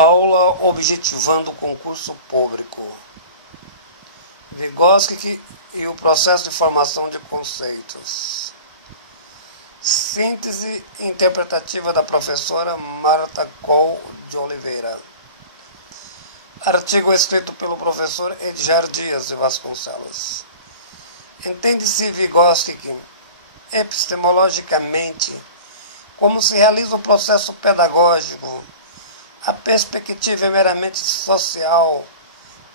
Aula objetivando o concurso público. Vygotsky e o processo de formação de conceitos. Síntese interpretativa da professora Marta Coll de Oliveira. Artigo escrito pelo professor Edgar Dias de Vasconcelos. Entende-se Vygotsky epistemologicamente como se realiza o processo pedagógico. A perspectiva é meramente social,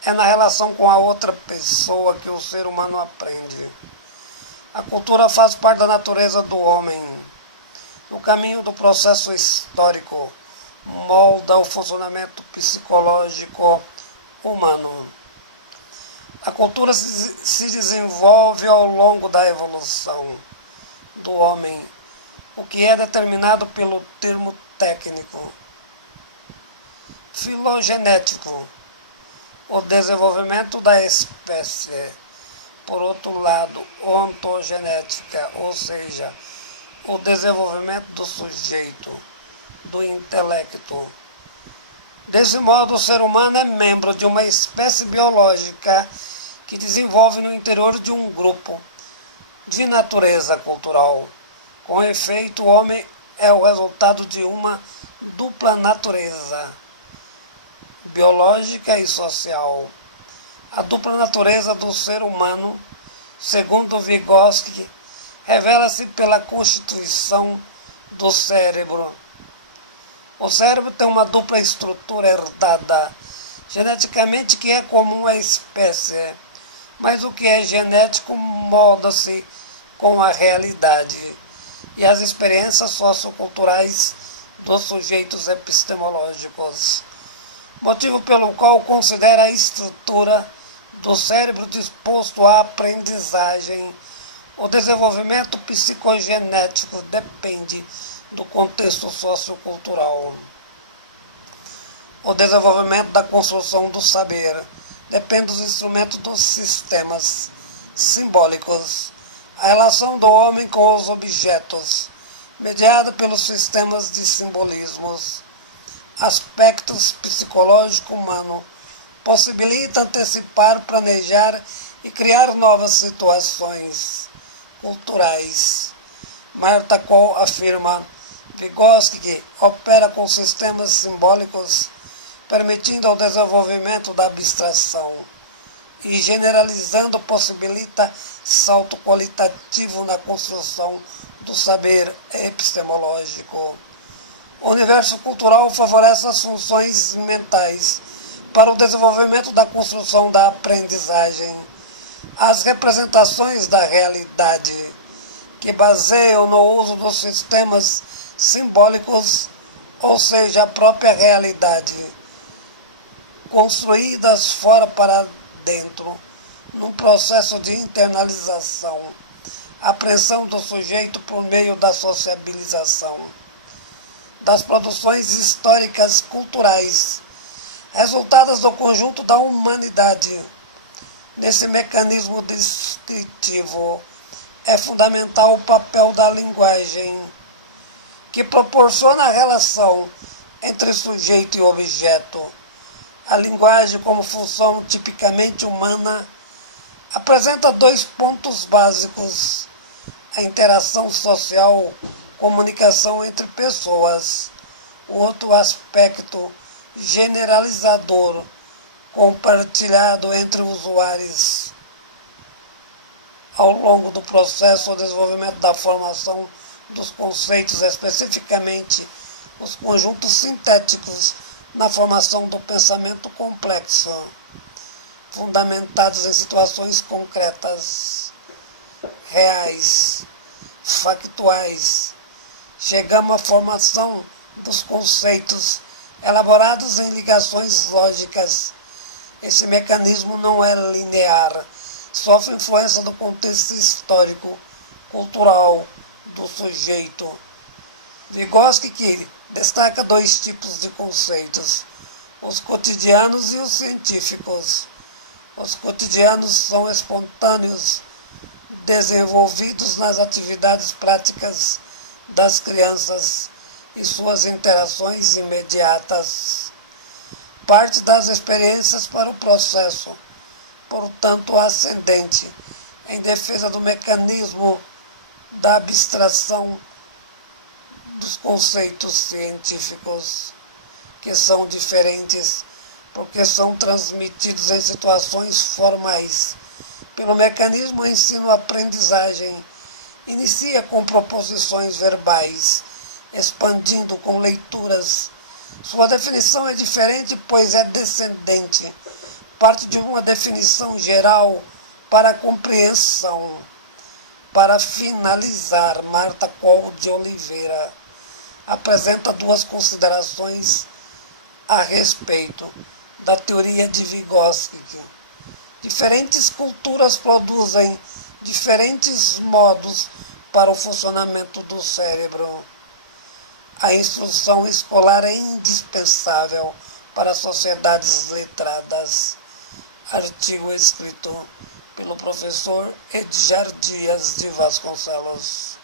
é na relação com a outra pessoa que o ser humano aprende. A cultura faz parte da natureza do homem. No caminho do processo histórico, molda o funcionamento psicológico humano. A cultura se desenvolve ao longo da evolução do homem, o que é determinado pelo termo técnico filogenético, o desenvolvimento da espécie. Por outro lado, ontogenética, ou seja, o desenvolvimento do sujeito, do intelecto. Desse modo, o ser humano é membro de uma espécie biológica que desenvolve no interior de um grupo de natureza cultural. Com efeito, o homem é o resultado de uma dupla natureza, biológica e social. A dupla natureza do ser humano, segundo Vygotsky, revela-se pela constituição do cérebro. O cérebro tem uma dupla estrutura herdada geneticamente que é comum à espécie, mas o que é genético molda-se com a realidade e as experiências socioculturais dos sujeitos epistemológicos, motivo pelo qual considera a estrutura do cérebro disposto à aprendizagem. O desenvolvimento psicogenético depende do contexto sociocultural. O desenvolvimento da construção do saber depende dos instrumentos dos sistemas simbólicos. A relação do homem com os objetos, mediada pelos sistemas de simbolismos, aspectos psicológicos humanos, possibilita antecipar, planejar e criar novas situações culturais. Marta Coll afirma: Vygotsky opera com sistemas simbólicos, permitindo o desenvolvimento da abstração e generalizando possibilita salto qualitativo na construção do saber epistemológico. O universo cultural favorece as funções mentais para o desenvolvimento da construção da aprendizagem. As representações da realidade, que baseiam no uso dos sistemas simbólicos, ou seja, a própria realidade, construídas fora para dentro, num processo de internalização, apreensão do sujeito por meio da sociabilização das produções históricas culturais, resultadas do conjunto da humanidade. Nesse mecanismo descritivo é fundamental o papel da linguagem, que proporciona a relação entre sujeito e objeto. A linguagem, como função tipicamente humana, apresenta dois pontos básicos: a interação social, comunicação entre pessoas; o outro aspecto generalizador, compartilhado entre usuários. Ao longo do processo, o desenvolvimento da formação dos conceitos, especificamente os conjuntos sintéticos, na formação do pensamento complexo, fundamentados em situações concretas, reais, factuais. Chegamos à formação dos conceitos elaborados em ligações lógicas. Esse mecanismo não é linear, sofre influência do contexto histórico, cultural do sujeito. Vygotsky destaca dois tipos de conceitos: os cotidianos e os científicos. Os cotidianos são espontâneos, desenvolvidos nas atividades práticas das crianças e suas interações imediatas. parte das experiências para o processo, portanto ascendente, em defesa do mecanismo da abstração dos conceitos científicos, que são diferentes porque são transmitidos em situações formais. Pelo mecanismo ensino-aprendizagem, inicia com proposições verbais, expandindo com leituras. Sua definição é diferente, pois é descendente. Parte de uma definição geral para a compreensão. Para finalizar, Marta Coll de Oliveira apresenta duas considerações a respeito da teoria de Vygotsky. Diferentes culturas produzem diferentes modos para o funcionamento do cérebro. A instrução escolar é indispensável para sociedades letradas. Artigo escrito pelo professor Edgar Dias de Vasconcelos.